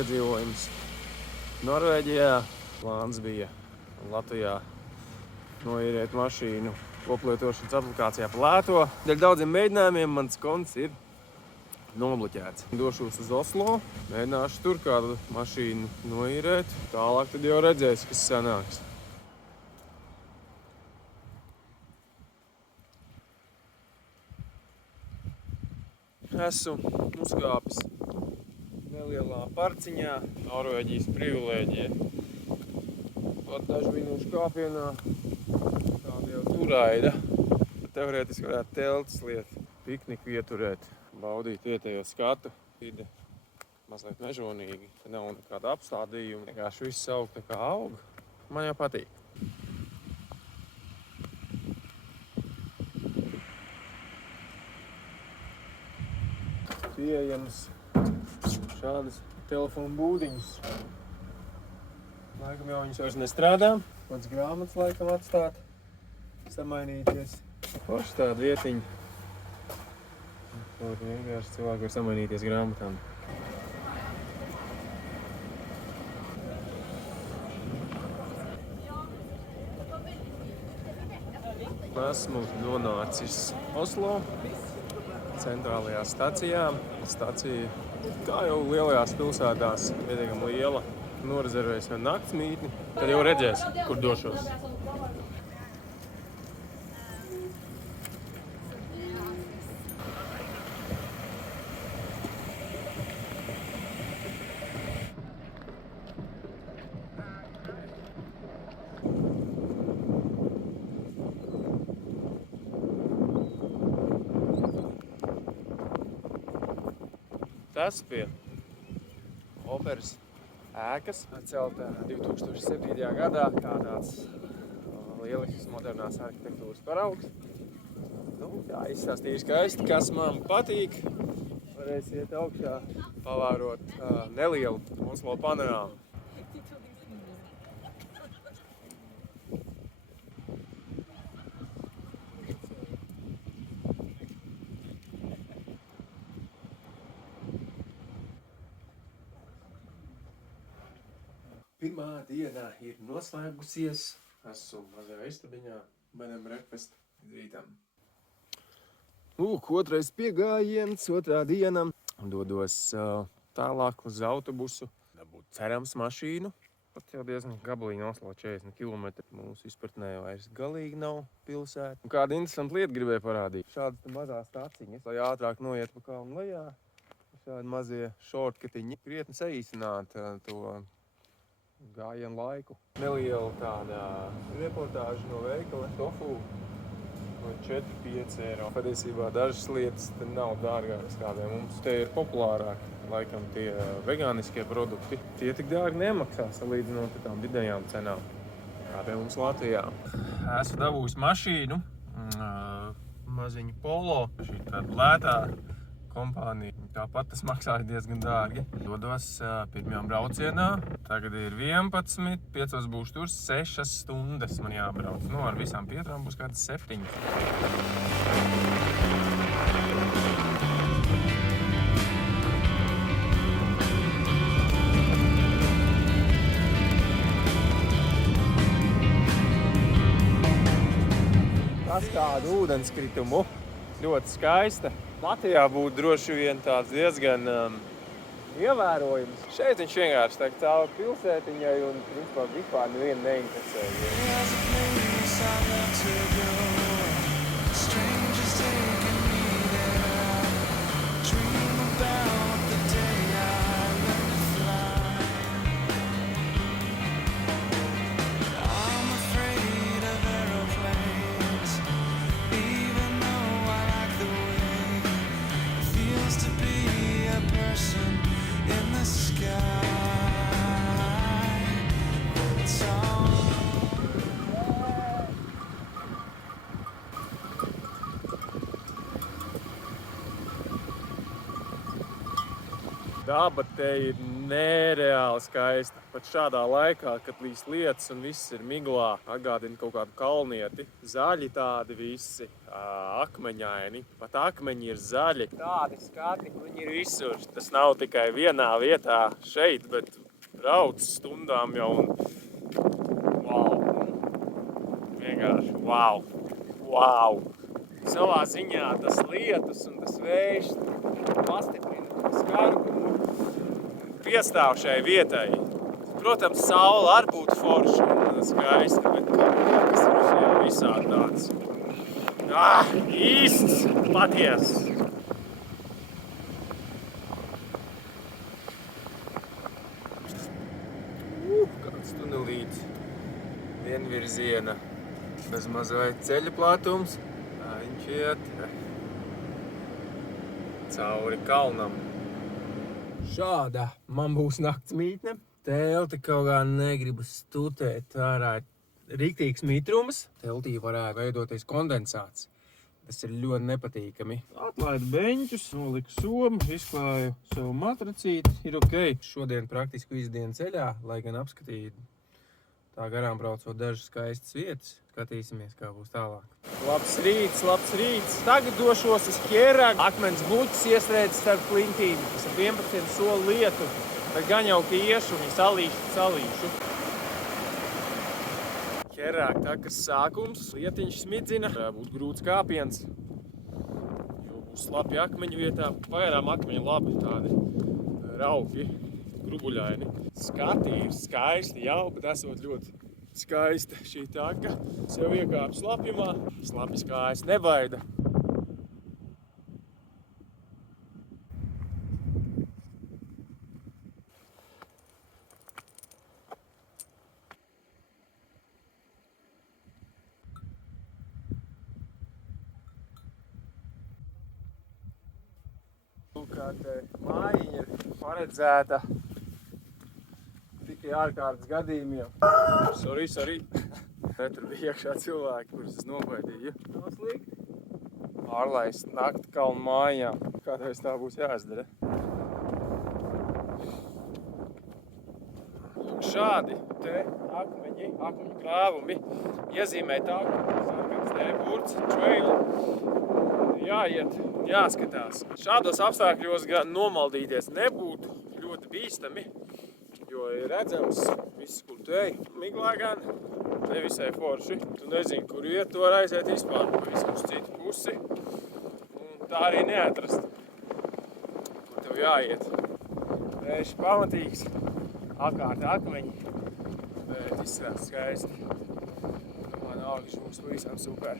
piedzīvojums. Norvēģijā plāns bija Latvijā noīrēt mašīnu koplietošanas aplikācijā pa lēto. Dēļ daudziem mēģinājumiem mans konts ir nobloķēts. Došos uz Oslo, mēģināšu tur kādu mašīnu noīrēt. Tālāk tad jau redzēs, kas sanāks. Esmu uzkāpis nelielā parciņā, Norvēģijas privilēģija. Pat dažu minūšu kāpienā tāda jau turaida. Teorētiski varētu teltis liet, pikniku ieturēt, baudīt vietējo skatu. Vide mazliet mežonīgi, nav nekāda apstādījuma, vienkārši viss aug tā kā aug. Man jau patīk. Pieejams šādas telefonu būdiņas. Laikam jau viņas vairs nestrādā. Pats grāmatas laikam atstāt, samainīties. Forši tāda vietiņa. Vienkārši cilvēki var samainīties grāmatām. Esmu nonācis Oslo, centrālajā stacijā. Stacija, kā jau lielajās pilsētās, pietiekami liela. Norezervējis vienu naktsmītni, tad jau redzēs, kur došos. Tas pie operas ēkas celta 2007. gadā, kā tāds lielisks modernās arhitektūras paraugs. Jā, izstāstīju skaisti, kas man patīk. Varēs iet augšā, pavērot nelielu Oslo panorāmu. Pirmā diena ir noslēgusies. Esmu mazajā istabiņā, bed and breakfast rītam. Otrais piegājiens, otrā diena. Dodos tālāk uz autobusu. Dabūt cerams mašīnu. Pat jau diezgan gabalīgi Oslo 40 km. Mūsu izpratnē vairs galīgi nav pilsēta. Kāda interesanta lieta gribēju parādīt. Šādas mazās staciņas, lai ātrāk noiet pa kalnu lejā. Šādi mazie šortkatiņi krietni saīsināt to gājienu laiku. Neliela tāda reportāža no veikala tofu no 4-5 eiro. Patiesībā dažas lietas te nav dārgākas kādiem mums. Te ir populārāk, laikam tie vegāniskie produkti. Tie tik dārgi nemaksā salīdzinot ar tām vidējām cenām, kā pie mums Latvijā. Esmu dabūjis mašīnu, maziņu Polo, šī tāda lētā kompānija. Tāpat tas maksāja diezgan dārgi. Dodos pirmajām braucienā. Tagad ir 11, 5 būšu tur, 6 stundas man jābrauc. Ar visām pieturām būs kādas 7. Tas kādu ūdenskritumu. Ļoti skaista. Latvijā būtu droši vien tāds diezgan ievērojams. Šeit viņš vienkārši tā cauri pilsētiņai un vispār nevienu neinteresē. Daba te ir nereāli skaista. Pat šādā laikā, kad līs lietus un viss ir miglā, atgādina kaut kādu kalnieti. Zaļi tādi visi, akmeņaini. Pat akmeņi ir zaļi. Tādi skati, viņi ir visur. Tas nav tikai vienā vietā šeit, bet brauc stundām jau un wow. Vienkārši wow. Wow. Savā ziņā tas lietus un tas vējš pastiprina skaru un piestāv šai vietai. Protams, saule arī būtu forša un skaista, bet kas ir šajā visā tāds īsts patiess. Kāds tunelīts, vienvirziena, bez mazliet ceļa platums. Viņš iet cauri kalnam. Šāda man būs nakts mītne. Telti kaut kā negribas stutēt. Ārā ir riktīgs mitrums. Teltī varētu veidoties kondensāts. Tas ir ļoti nepatīkami. Atlaidu beņķus, noliku somu, izklāju savu matracīti. Ir ok. Šodien praktiski visu dienu ceļā, lai gan apskatīju tā garām braucot dažas skaistas vietas. Skatīsimies, kā būs tālāk. Labs rīts, labs rīts. Tagad došos uz Ķeragu. Akmens buķis iestrēdz starp klintīm. Tas ir 11 soli lietu. Bet gan jau, ka iešu un salīšu. Ķeragu takas sākums. Lietiņš smidzina. Būs grūts kāpiens. Jo būs slapi akmeņu vietā. Pagaidām akmeņi labi tādi raupi, grubuļaini. Skati ir skaisti jau, bet esot ļoti skaista šī taka. Sev iekāp slapjumā. Slapjas kājas nebaida. Kā te mājiņa ir paredzēta tikai ārkārtas gadījumiem. Sorry. Tur bija iekšā cilvēki, kurus es nobaidīju. Nav slikti. Ārlaist nakti kalnu mājā. Kādreiz tā būs jāizdara. Šādi te akmeņu krāvumi iezīmē taku. Sarkans D-burts, trail. Jāiet, jāskatās. Šādos apstākļos gan nomaldīties nebūtu ļoti bīstami, jo ir redzams viss, kur tu ej. Miglā gan nevisai forši. Tu nezini, kur iet, tu var aiziet vispār pavisam uz citu pusi. Un tā arī neatrast, kur tev jāiet. Vējš pamatīgs, apkārt akmeņi, bet izskatās skaisti. Man augļš mums visam super.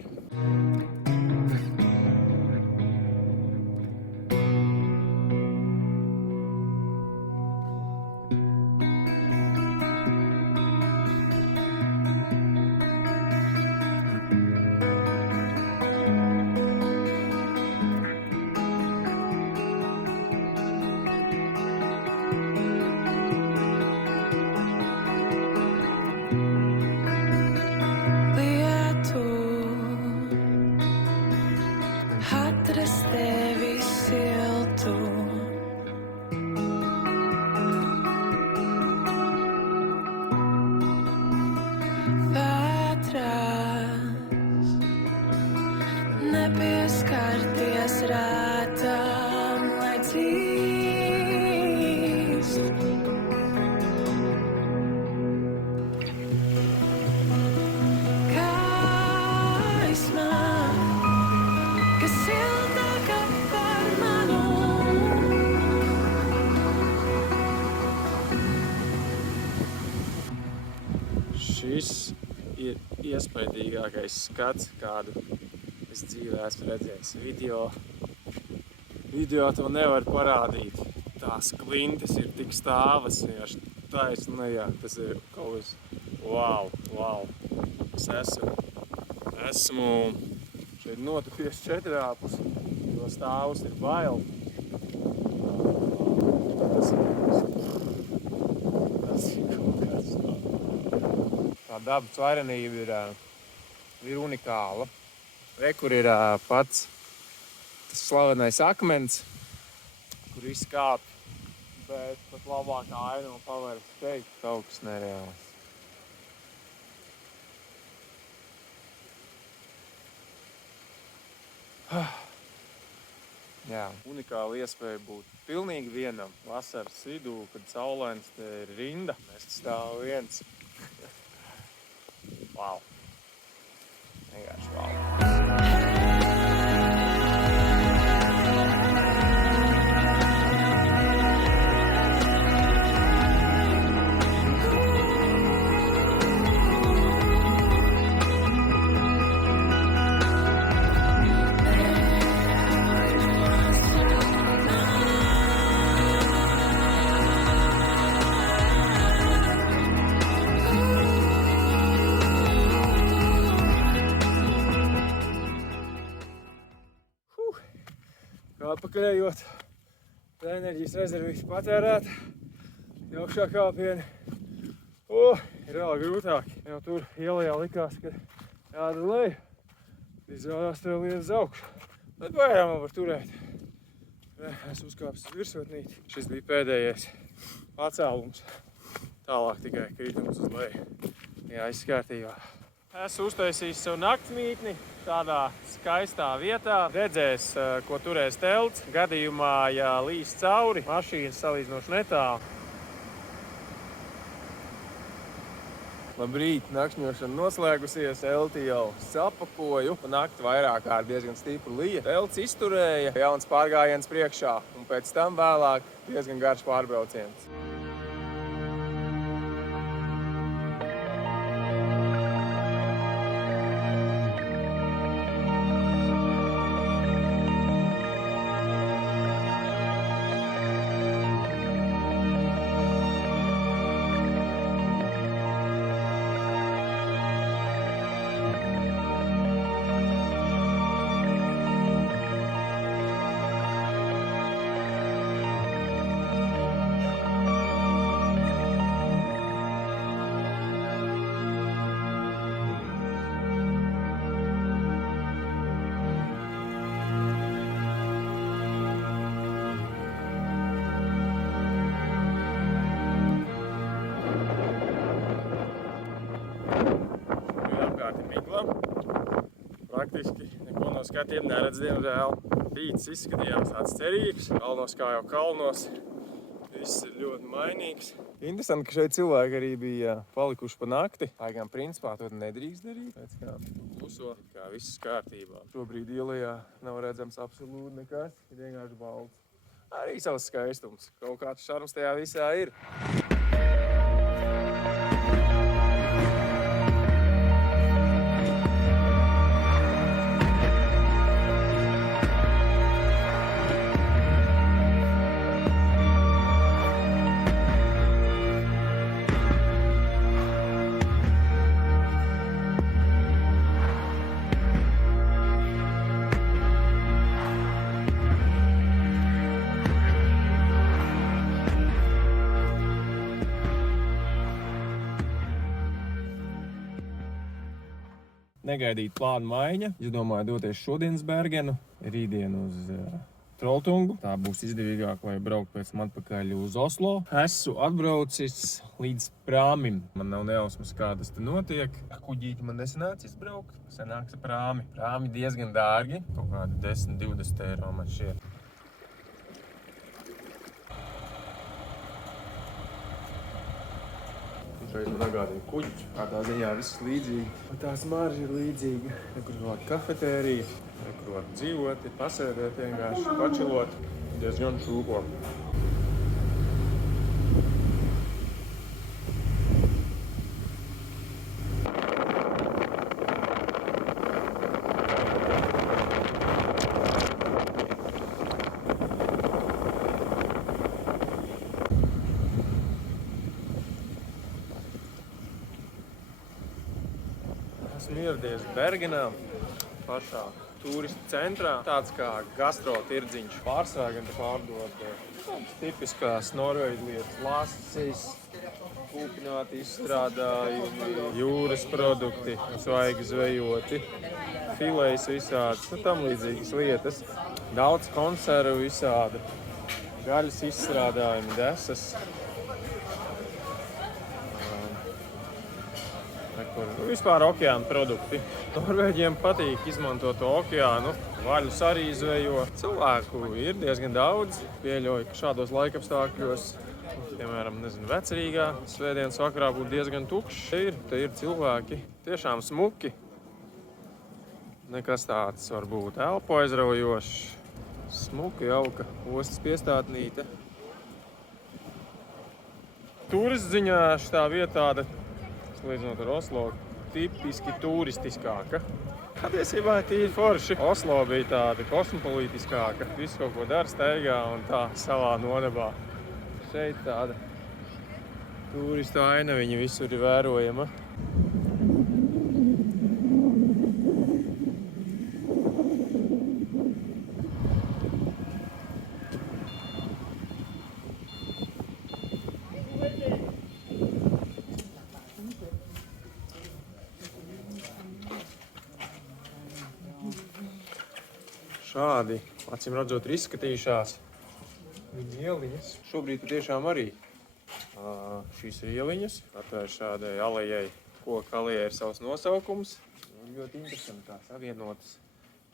Nepieskarties rētām, lai dzīst. Gaisma, kas siltāka par manu. Šis ir iespaidīgākais skats, kādu es dzīvē esmu redzējis. Video to nevar parādīt. Tās klintis ir tik stāvas, vienkārši taisni lejā. Tas ir kaut kas wow. Es esmu šeit notupies 4 āpus, jo stāvus ir bail. Tas ir kaut kāds. Tā dabas varenība ir unikāla. Re, kur ir pats tas slavenais akmens, kur visi kāpj bet pat labākā aina un pavērs teikt, kaut kas nereāls. Jā, unikāla iespēja būt pilnīgi vienam vasaras vidū, kad saulains te ir rinda. Mēs stāv viens. Wow. Vienkārši wow. Atpakaļējot, enerģijas rezervīši patērēt, augšā kāpieni. Ir vēl grūtāk. Jau tur ielajā likās, ka jāda leja. Izvēlās tev liet uz augšu. Bet vairāk man var turēt. Es uzkāpis uz virsotnīti. Šis bija pēdējais pacēlums. Tālāk tikai kritums uz leju. Jā, viss kārtībā. Esmu uztaisījis savu naktsmītni tādā skaistā vietā. Redzēs, ko turēs telts. Gadījumā, ja līs cauri, mašīnas salīdzinoši netālu. Labrīt, nakšņošana noslēgusies, elti jau sapakoju. Pa nakti vairāk kārt diezgan stipru lija. Telts izturēja, jauns pārgājiens priekšā un pēc tam vēlāk diezgan garš pārbrauciens. Praktiski neko no skatiem neredz, diemžēl. Rīts izskatījās tāds cerīgs, kalnos kā jau kalnos. Viss ir ļoti mainīgs. Interesanti, ka šeit cilvēki arī bija palikuši pa nakti. Tā gan principā to nedrīkst darīt. Pēc kā kluso, kā viss kārtībā. Šobrīd ielajā nav redzams absolūti nekas, ir vienkārši balts. Arī savs skaistums. Kaut kāds šarms tajā visā ir. Negaidīt plānu maiņa. Es domāju doties šodien uz Bergenu, rītdien uz Trolltungu. Tā būs izdevīgāk, lai braukt pēc tam atpakaļ uz Oslo. Esmu atbraucis līdz prāmim. Man nav nejausmas, kā tas te notiek. Kuģīti man nesanāca izbraukt. Sanāks ar prāmi. Prāmi diezgan dārgi. Kaut kādi 10–20 eiro man šķiet. Šeit man atgādina kuģi. Kādā ziņā viss līdzīgi. Un tā smarža ir līdzīga. Nekur var kafetērija, nekur var dzīvot, pasēdēt vienkārši, pačilot. Diezgan šūpo. Esmu ieradies Bergenā, pašā turistu centrā. Tāds kā gastro tirdziņš. Pārsvarā gan te pārdod tādas tipiskās Norvēģu lietas. Lasis, kūpināti izstrādājumi, jūras produkti, svaigi zvejoti, filejas visādas, tam līdzīgas lietas. Daudz konservu visādi. gaļas izstrādājumi, desas. Vispār okeāna produkti. Norvēģiem patīk izmantot to okeānu. Vaļus arī izvejo. Cilvēku ir diezgan daudz. Pieļauju, ka šādos laikapstākļos, piemēram, Vecrīgā, svētdienas vakarā būtu diezgan tukšs. Te ir cilvēki. Tiešām smuki. Nekas tāds varbūt elpo aizraujošs. Smuki, jauka ostas piestātnīte. Turistu ziņā šitā vietāda, salīdzinot ar Oslo, tipiski turistiskāka. Patiesībā tīri forši. Oslo bija tāda kosmopolītiskāka. Visu kaut ko dara, steigā un tā savā nonabā. Šeit tāda turistu aina, viņa visur ir vērojama. Šādi, acīm redzot, ir izskatījušās viņa ieliņas. Šobrīd patiešām arī šīs ir ieliņas. Katrai šādai alejai, koka alejai ir savs nosaukums. Ļoti interesanti kā savienotas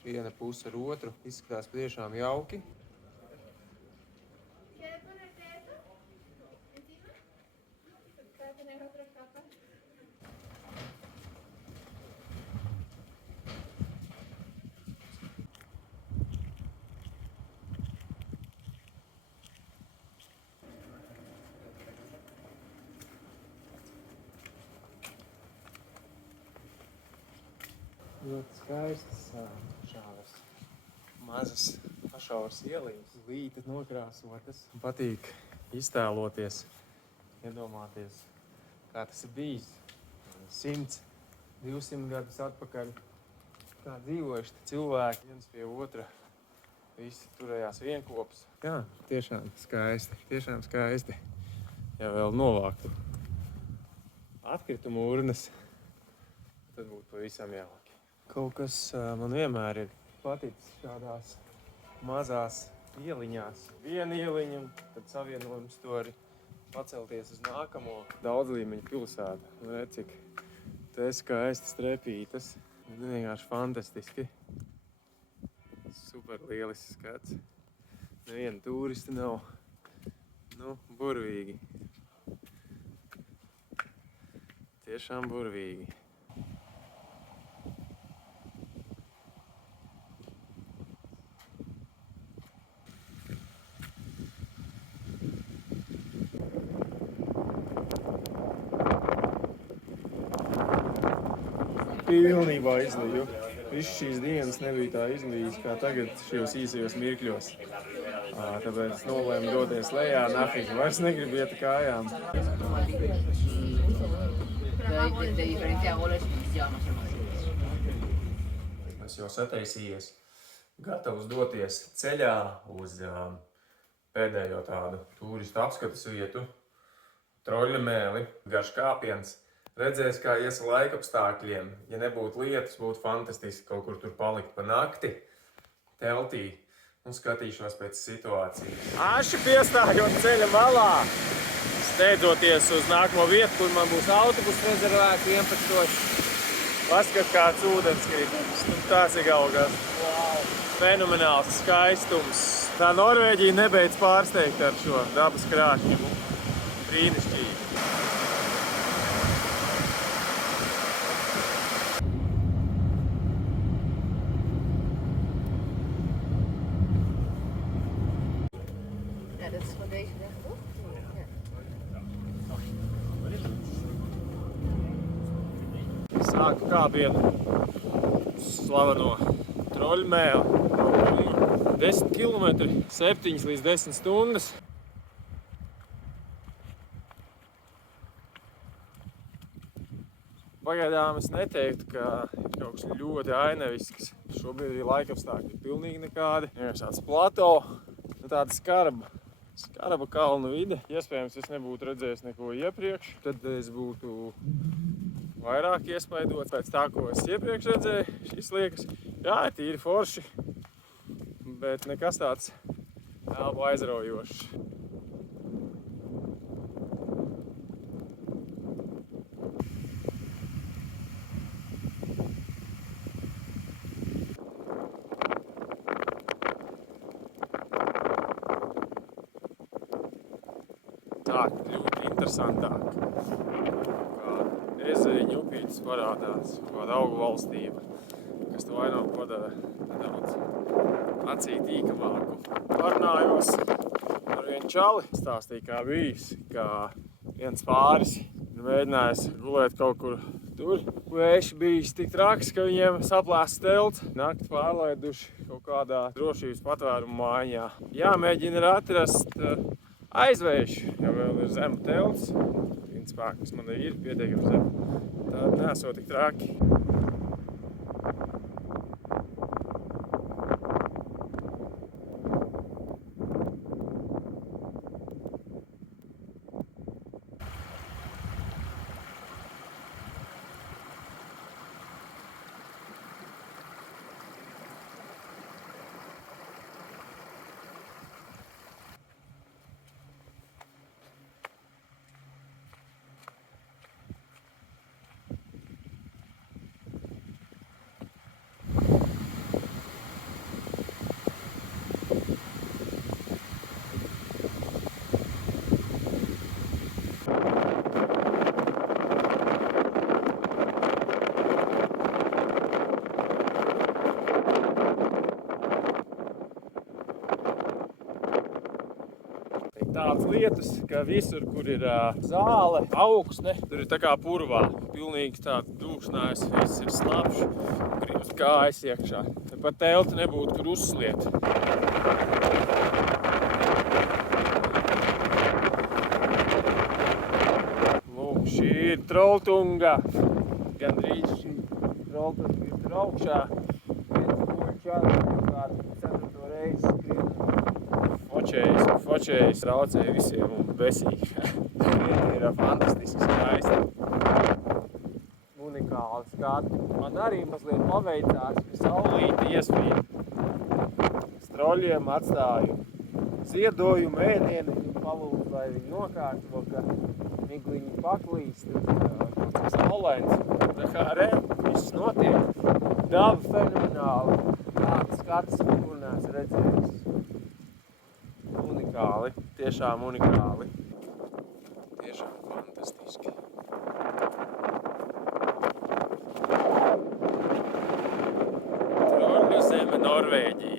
viena puse ar otru. Izskatās patiešām jauki. Ļoti skaistas šādas mazas pašauras ieliņas, lītas nokrāsotas. Patīk iztēloties, iedomāties, kā tas ir bijis 100, 200 gadus atpakaļ. Kā dzīvojuši cilvēki viens pie otra, visi turējās vienkopus. Jā, tiešām skaisti, tiešām skaisti. Ja vēl novāktu atkritumu urnas, tad būtu pavisam jauki. Kaut kas man vienmēr ir paticis šādās mazās ieliņās. Viena ieliņa, tad savienojums to arī pacelties uz nākamo daudzlīmeņu pilsētu. Redz, cik te skaistas trepītas. Vienkārši fantastiski. Super lielisks skats. Neviena turisti nav. Burvīgi. Tiešām burvīgi. Pilnībā izlīju. Viss šīs dienas nebija tā izlījis, kā tagad šajos īsajos mirkļos. Tāpēc nolēmu doties lejā, nafīgi, vairs negribu iet kājām. Es jau sataisījies, gatavs doties ceļā uz pēdējo tādu turistu apskates vietu. Troļļamēli, garš kāpiens. Redzēs, kā ies laikapstākļiem. Ja nebūtu lietus, būtu fantastiski kaut kur tur palikt pa nakti, teltī, un skatīšos pēc situācijas. Aši piestājot ceļa malā, steidzoties uz nākamo vietu, kur man būs autobus rezervēts 11. Paskat, kāds ūdenskritums. Tās ir gaugās. Wow. Fenomenāls skaistums. Tā Norvēģija nebeidz pārsteigt ar šo dabas krāšņumu. Brīnišķīgi. Ja, dat is van deze weg, toch? Ja. Sāku kāpienu slaveno Troļļamēli. 10 kilometri, 7 līdz 10 stundas. Pagaidām es neteiktu, ka ir kaut kas ļoti ainevisks. Šobrīd arī laikapstākļi pilnīgi nekādi. Vienkārši tāds plato, tāda skarba kalnu vide. Iespējams, es nebūtu redzējis neko iepriekš, tad es būtu vairāk iespaidots pēc tā, ko es iepriekš redzēju. Šis liekas, jā, ir tīri forši, bet nekas tāds Elpu aizraujošs. Tā ļoti interesantāk. Kā ezeņu upītis parādās, kāda augu valstība, kas to vaino padara nedaudz acī tīkamāku. Parunājos ar vienu čali, stāstīja kā bijis, kā viens pāris ir mēģinājis gulēt kaut kur tur. Vējš bijis tik traks, ka viņiem saplēst telts. Nakti pārlaiduši kaut kādā drošības patvērumu mājā. Jāmēģina ir atrast aizvējuši, jo vēl ir zemu telts. Principā, kas man ir pietiekami zemu. Tad nesot tik traki. Tādas lietas, ka visur, kur ir zāle, augsne, tur ir tā kā purvā. Pilnīgi tā dūkšnājas, viss ir slapš, gribas kājas iekšā. Pat telti nebūtu, kur uzsliet. Lūk, šī ir Trolltunga. Gandrīz šī Trolltunga ir tur augšā. Viens puļčāds, kādu 4. reizi skrien. Fočējs traucēja visiem un besīgi. Ir fantastiski skaisti. Unikāli skati. Man arī mazliet paveicās, ka saulīti iesvīd. Stroļiem atstāju ziedojumu ēdienu, pavūtu, lai viņi nokārto, ka migliņi paklīst. Saulains. Tā kā viss notiek. Daba fenomenāli. Tāds skats, kur neesmu redzējis. Unikāli, tiešām unikāli. Tiešām fantastiski. Troļļu zeme Norvēģija.